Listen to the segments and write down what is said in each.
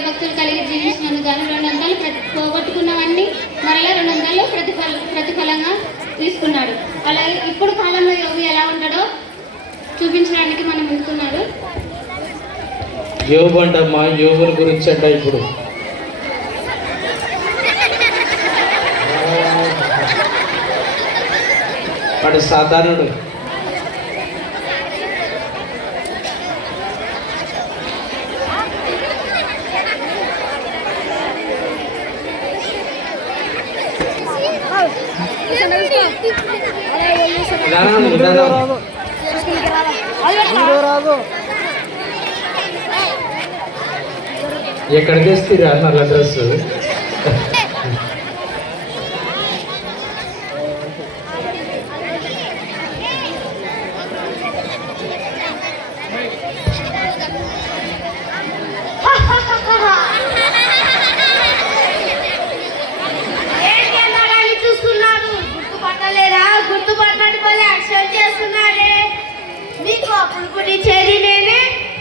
భయభక్తులు కలిగి జీవించినందుకు గాను 200 పోగొట్టుకున్నవన్నీ మరలా 200 ప్రతిఫలంగా తీసుకున్నాడు. అలాగే ఇప్పుడు కాలంలో యోగు ఎలా ఉంటాడో చూపించడానికి మనం వెళ్తున్నారు. యోగు అంటమ్మా, యోగుని గురించి అంట. ఇప్పుడు వాడు సాధారణుడు. ఎక్కడ తెస్తారా నల్ల డ్రెస్? గుర్తుపట్టకపోతే యాక్షన్ చేస్తున్నారే. మీకు అప్పుడు పుట్టించేది నేనే,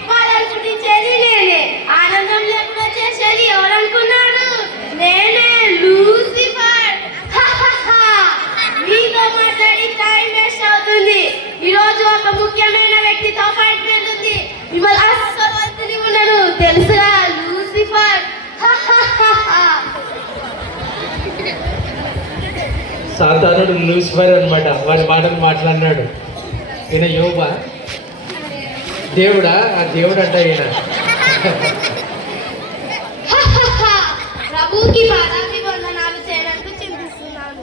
బాధలు పుట్టించేది నేనే, ఆనందం లేకుండా చేసేది ఎవరనుకున్నాడు? నేనే, లూసిఫర్. మీతో మాట్లాడి టైం వేస్ట్ అవుతుంది. ఈరోజు ఒక ముఖ్యమైన వ్యక్తితో అపాయింట్మెంట్ ఉంది. మిమ్మల్ని అస్సలు వదిలి ఉండను, తెలుసురా లూసిఫర్. సాధారణుడు లూసిఫర్ అనమాట. వాడి మాటలు మాట్లాడినాడు. ఈయన యోబా దేవుడా? ఆ దేవుడు అంట ఈయన. ప్రభుకి పాదాకి వందనాలు చేయడానికి చింతిస్తున్నాను.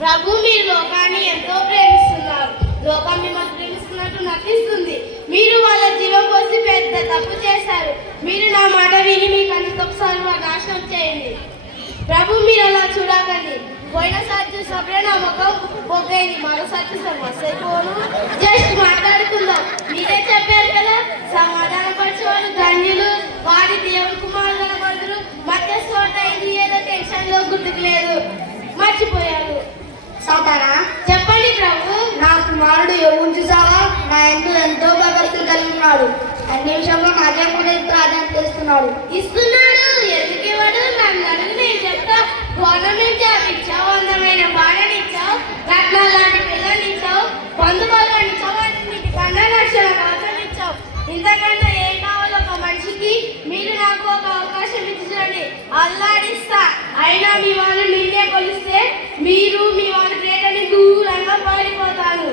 ప్రభు మీరు లోకాన్ని ఎంతో ప్రేమిస్తున్నారు. లోకం మిమ్మల్ని ప్రేమిస్తున్నట్టు నటిస్తుంది. మీరు వాళ్ళ జీవం పోసి పెద్ద తప్పు చేశారు. మీరు నా మాట విని మీ కనుక ఒకసారి నాశనం చేయండి. ప్రభు మీరు అలా చూడకండి. పోయినసారి చూసినప్పుడే నా ముఖం పోగైంది, మరోసారి చూసాను మస్తైపోను. జస్ట్ మాట్లాడుకుందాం. మీరే చెప్పారు కదా, సమాధానపరిచేవాళ్ళు ధన్యులు, వారి దేవుని కుమారులు కనబడుతురు. మధ్యస్థోట ఇది ఏదో టెన్షన్ లో గుర్తుకు లేదు, మర్చిపోయారు. సాతానా చెప్పండి ప్రభు. నా కుమారుడు యోగును చూసావా? నా ఎంతో భక్తులు కలిగి ఉన్నాడు. అన్ని విషయంలో నాకే కూడా ప్రాధాన్యత ఇస్తున్నాడు. ఎందుకు ఇవ్వడు? నన్ను అడుగు, నేను చెప్తా. గవర్నమెంట్ జాబ్ ఇచ్చావు, అందమైన భార్యని ఇచ్చావు, రత్నాలు లాంటి పిల్లల్ని ఇచ్చావు, బంధువులను ఇచ్చావు, నీకు 12 లక్షల కవచం ఇచ్చావు. ఇంతకంటే ఏం కావాలో ఒక మనిషికి? మీరు నాకు ఒక అవకాశం ఇచ్చించండి, అల్లాడిస్తా. అయినా మీ వాళ్ళు నిన్నే కొలిస్తే మీరు మీ వాళ్ళ ప్రేటని దూరంగా పారిపోతాను.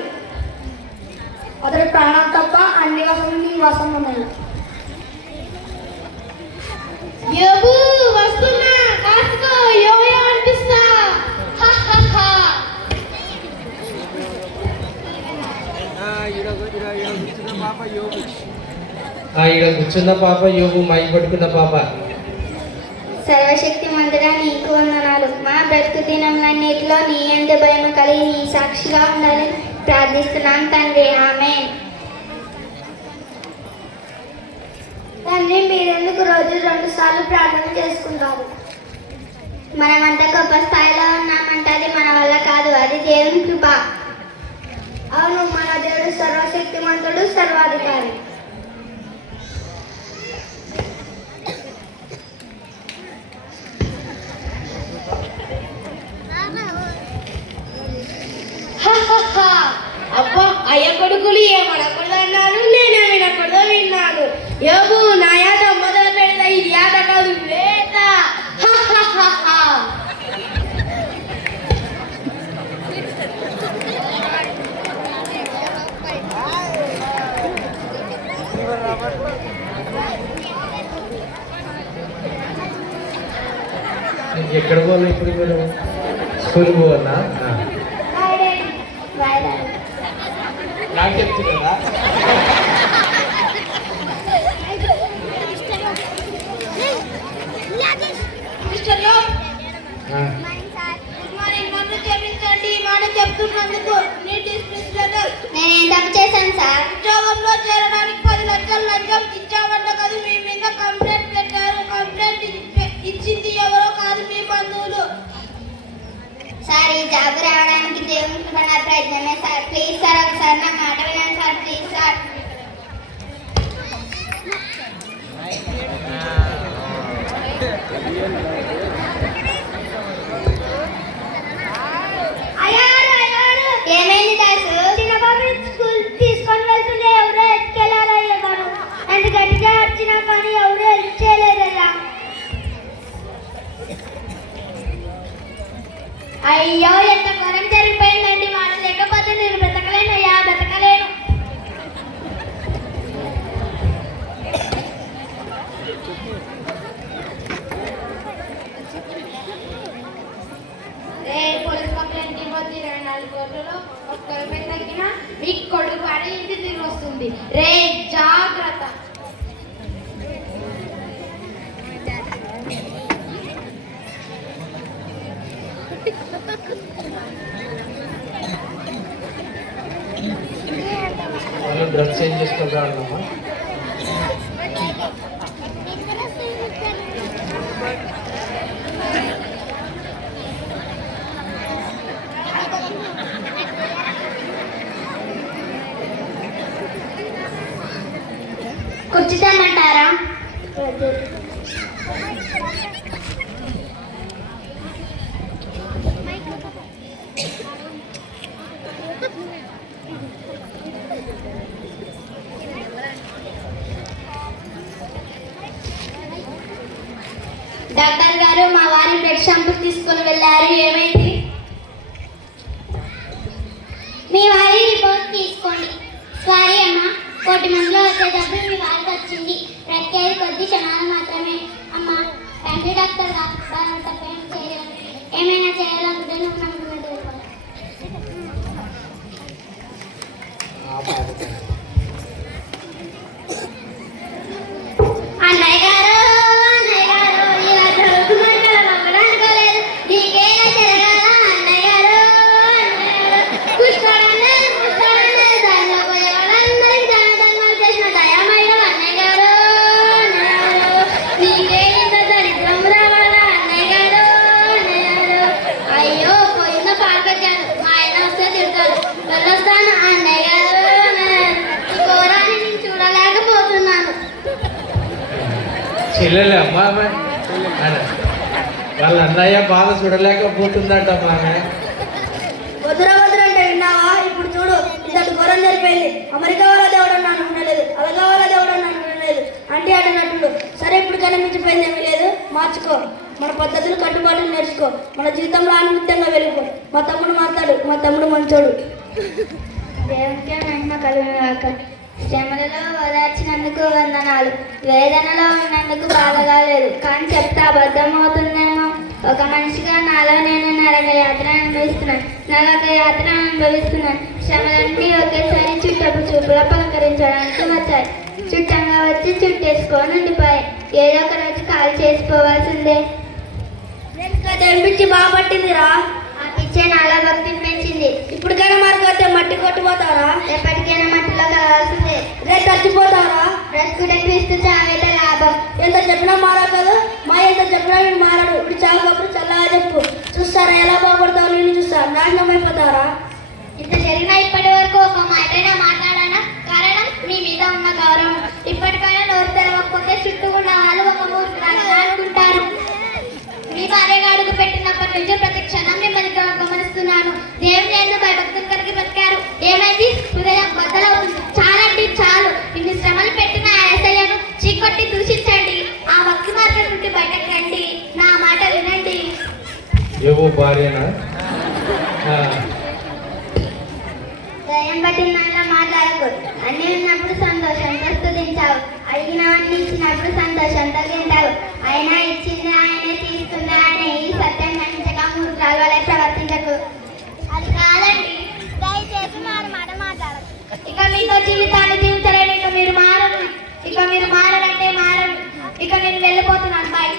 అతని ప్రాణం తప్ప అన్ని వసతులు నీ వసం ఉన్నాయి. యోబు వస్తున్నా, కాసుకో, యోయో అనిపిస్తా. ఈడ కూర్చున్న పాప యోగు, మైక్ పట్టుకున్న పాప. సర్వశక్తి మంతుడా నీకు వందనాలు. మా బ్రతుకు దినములన్నిటిలో నీ యందు భయం కలిగి నీ సాక్షిగా ఉండాలని ప్రార్థిస్తున్నాను తండ్రి. ఆమేన్. తండ్రి మీరెందుకు రోజు 2 సార్లు ప్రార్థన చేసుకుంటారు? మనమంతా గొప్ప స్థాయిలో ఉన్నామంటే అది మన వల్ల కాదు, అది దేవుని కృప. అవును, మన దేవుడు సర్వశక్తి మంతుడు, సర్వాధికారి. అబ్బా, అయ్య కొడుకులు ఏమనకూడదు అన్నారు, నేనే వినకూడదు విన్నాను. యోగు నా యాద మొదలు పెడతా, ఇది యాద కాదు వేట. ఎక్కడ పోవాలి ఇప్పుడు? మీరు స్కూల్ పోవాలా? నాకు చెప్తున్నా. చెప్తున్నందుకు నేనేం తప్పు చేశాను సార్? ఉద్యోగంలో చేరడానికి 10 లక్షలు లంచం ఇచ్చామంట కదా, మీ మీద కంప్లైంట్ పెట్టారు. కంప్లైంట్ ఇచ్చింది ఎవరో కాదు, మీ బంధువులు. సార్ ఈ జాబ్ రావడానికి దేవుని కృప నా ప్రయత్నమే సార్. ప్లీజ్ సార్ ఒకసారి నా మాట వినండి సార్, ప్లీజ్ సార్. పడి ఇంటి తిరిగి వస్తుంది. రే జాగ్రత్త. వాళ్ళు డ్రెస్ చేంజ్ చేసుకుంటారమ్మా. కూర్చుతామంటారా? డాక్టర్ గారు, మా వారి బ్లడ్ షాంపూస్ తీసుకొని వెళ్ళారు, ఏమైంది? మీ వారి రిపోర్ట్ తీసుకోండి. సారీ అమ్మా, 1 మందిలో వచ్చేటప్పుడు మీ వారికి వచ్చింది. ప్రత్యేక కొద్ది క్షణాలు మాత్రమే. అమ్మా, తండ్రి డాక్టర్ తప్పేం చేయలేదు. ఏమైనా చేయాలనుకుంటే నువ్వు నమ్ముకున్నట్టు అన్నయ్య గారు, ఇలా జరుగుతుందంటే నమ్మడానుకోలేదు. నీకేనా జరగాల అన్నయ్య గారు? పుష్కరాలు దానిలో పోయే వాళ్ళందరికీ దానధర్మాలు చేసిన దయామయ్య అన్నయ్య గారు. నీకే ఇంత దరిద్రం రావాలా అన్నయ్య గారు? అయ్యో, పోయిన పాల్గొచ్చాను. మా ఆయన వస్తే తిడతాడు. వెళ్ళొస్తాను అన్నయ్య గారు. ఈ ఘోరాన్ని నేను చూడలేకపోతున్నాను. చెల్లెలే అమ్మా ఆమె. వాళ్ళ అన్నయ్య బాధ చూడలేకపోతుందంట ఆమె. వద్దురా అంటే విన్నావా? ఇప్పుడు చూడు, ఇంతటి ఘోరం జరిపోయింది. అమెరికా వాళ్ళ దేవుడు నన్ను ఉండలేదు, అలాగా వాళ్ళ దేవుడు నన్ను ఉండలేదు అంటే అడిగినట్టు. సరే, ఇప్పుడు కనిపించిపోయింది ఏమీ లేదు, మార్చుకో. మన పద్ధతులు కట్టుబాటులు నేర్చుకో. మన జీవితంలో ఆనందంగా వెళ్ళిపో. మా తమ్ముడు మాట్లాడు, మా తమ్ముడు మంచోడు. దేవునికి మహిమ కలుగుగాక. శ్రమలలో ఓదార్చినందుకు వందనాలు. వేదనలో ఉన్నందుకు బాధగా లేదు, కానీ చెప్తే అబద్ధం అవుతుందేమో. ఒక మనిషిగా నాలో నేను నరక యాత్ర అనుభవిస్తున్నాను. శ్రమలన్నీ ఒకేసారి చుట్టపు చూపులా పలకరించడానికి వచ్చాయి. చుట్టంగా వచ్చి చుట్టేసుకొని ఉండిపోయాయి. ఏదో ఒక రోజు కాల్ చేసిపోవాల్సిందే. తెంపించి బాగా పట్టిందిరా. ఆ పిచ్చే నాలో భక్తిని పెంచింది. ఇప్పటికైనా మార్కొస్తే మట్టి కొట్టిపోతారా? ఎప్పటికైనా మట్టిలో కలవాల్సిందే. రేపు చచ్చిపోతారా? బ్రతుకుడే క్రీస్తు చావైతే లాభం. ఎంత చెప్పినా మారా కదా. మా ఎంత చెప్పినా వీడు మారాడు. ఇప్పుడు చావుకప్పుడు చల్లగా చెప్పు. చూస్తారా ఎలా బాగుపడతావు? నేను చూస్తా. నాశనం అయిపోతారా? ఇంత జరిగినా ఇప్పటి వరకు ఒక మాటైనా మాట్లాడానా? కారణం మీ మీద ఉన్న గౌరవం. ఇప్పటికైనా నోరు తెరవకపోతే చుట్టూ ఉన్న వాళ్ళు ఒక మూర్ఖురాలు అనుకుంటారు. మీ భార్యగా అడుగు పెట్టినప్పటి నుంచి ప్రతి క్షణం మిమ్మల్ని గమనిస్తున్నాను. దేవుని యందు భయభక్తులు కలిగి బతికారు. ఏమైంది? హృదయం బద్దలవుతుంది. చాలండి, చాలు. ఇన్ని శ్రమలు పెట్టిన యేసయ్యను చీకొట్టి దూషించండి. ఆ భక్తి మార్గం నుండి బయటకు రండి. నా మాట వినండి. ఏవో భార్యనా? దయం పట్టిందల్లా మాట్లాడకూడదు. అన్ని ఉన్నప్పుడు సంతోషంతో స్తుతించావు. అడిగినవన్నీ ఇచ్చినప్పుడు సంతోషంతో తింటావు. అయినా ఇచ్చింది ఆయనే, తీసుకుంది ఆయనే. ఈ సత్యం గ్రహించక మూర్ఖురాలు వలె ప్రవర్తించకు. అది కాదండి, దయచేసి మాట మాట్లాడదు. ఇక మీతో జీవితాన్ని జీవించలేను. ఇక మీరు మారనంటే మారను. ఇక నేను వెళ్ళిపోతున్నాను. బాయ్.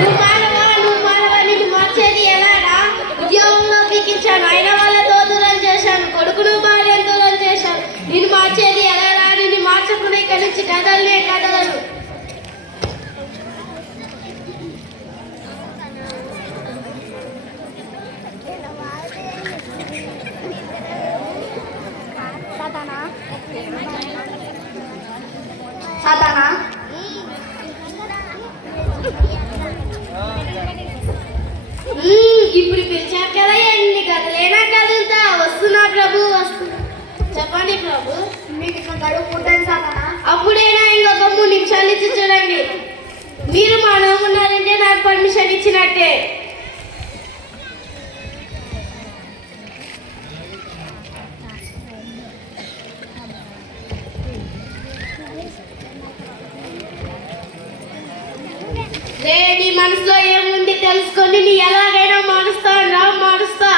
నువ్వు మానవా, నిన్ను మార్చేది ఎలాగా? ఉద్యోగంలో పీకించాను, అయిన వాళ్ళతో దూరం చేశాను. కొడుకును భార్యను దూరం చేశాను. నిన్ను మార్చేది ఎలాగా? నిన్ను మార్చకుండా ఇక్కడి నుంచి కదలనే కదలను. సాతానా, ఇప్పుడు పిలిచారు కదా, ఎన్ని కదలేనా కదులుతా. వస్తున్నా ప్రభు, వస్తున్నా. చెప్పండి ప్రభు. మీకు ఇక గడువు పుట్టని సాతానా. అప్పుడైనా ఇంకొక 3 నిమిషాలు ఇచ్చి చూడండి. మీరు మానవ ఉన్నారంటే నాకు పర్మిషన్ ఇచ్చినట్టే. నీ మనసులో ఏముంది తెలుసుకొని నీ ఎలాగైనా మారుస్తా.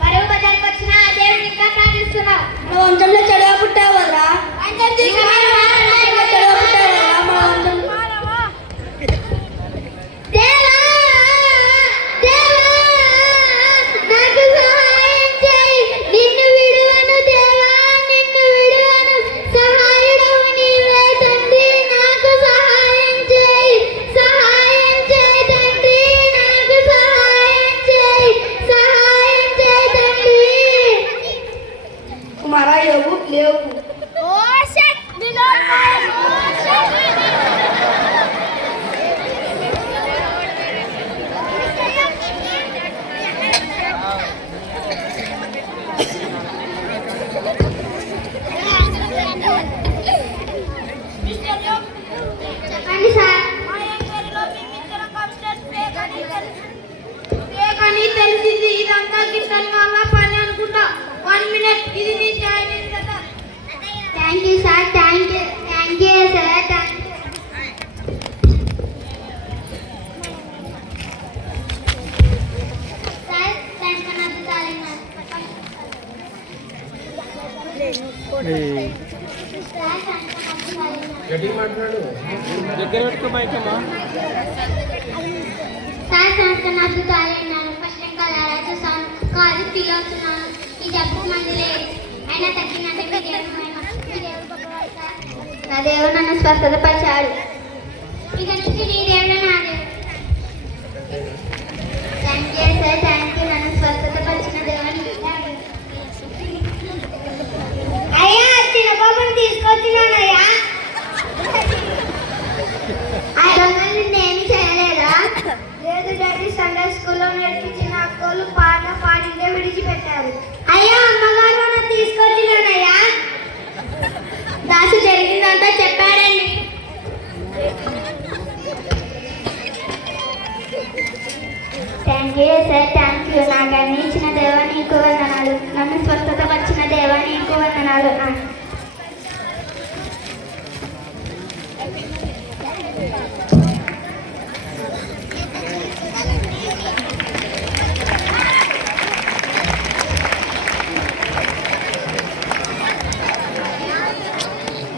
బరువు బజార్కి వచ్చిన ఆ దేవుడిని ఇంకా ప్రార్థిస్తున్నా. నువ్వు వంశంలో చెడుగా పుట్టావు కదరా చెడుగా పుట్టావు కదరా మా వంశంలో దేవా దేవా నాకు సహాయం చేయి. నిన్ను విడువను దేవా, నిన్ను విడువను. సహాయుడవు నీవే తండ్రి, నాకు సహాయం చేయి. సహాయం చేయి తండ్రి, నాకు సహాయం చేయి. సహాయం చేయి తండ్రి. కుమారా యోగు లేవు చెప్పండి సార్. కానీ తెలిసింది ఇదంతా కిట్టన్ వల్ల పని అనుకుంటా. 1 minute ఇది నీ చైనీస్ కదా. Thank you sir, thank you sir, thank you. Sir tension అద్దాలి. గట్టిగా మాట్లాడు. దగ్గర పెట్టుకో మైకమ్మా. సార్ సంస్థను అద్దుతాలి అన్నాను. ఫస్ట్ ఇంకా అలా చూసాను, కాలు ఫీల్ అవుతున్నాను. ఈ జబ్బు మంది లేదు, అయినా తగ్గినట్టే మీ దేవుడు మహిమ. మీ దేవుడు గొప్పవాడు సార్. నా దేవుడు నన్ను స్వస్థతపరిచాడు. ఇక నుంచి నీ దేవుడు నా దేవుడు. Thank you sir, thank you. నన్ను స్వస్థతపరిచిన దేవుడు. అయ్యా చిన్నబాబుని తీసుకొచ్చినానయ్యా. ఆ దొంగలు నిన్నేమి చేయలేదా? లేదు డాడీ, సండే స్కూల్లో నేర్పించిన అక్కలు పాట పాడిందే విడిచిపెట్టారు. అయ్యా అమ్మగారు నన్ను తీసుకొచ్చినానయ్యా. దాసు జరిగిందంతా చెప్పాడండి. Thank you sir, thank you. నాకు అన్ని ఇచ్చిన దేవా నీకు వందనాలు. నన్ను స్వస్థత వచ్చిన దేవా నీకు వందనాలు.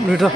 మీటర్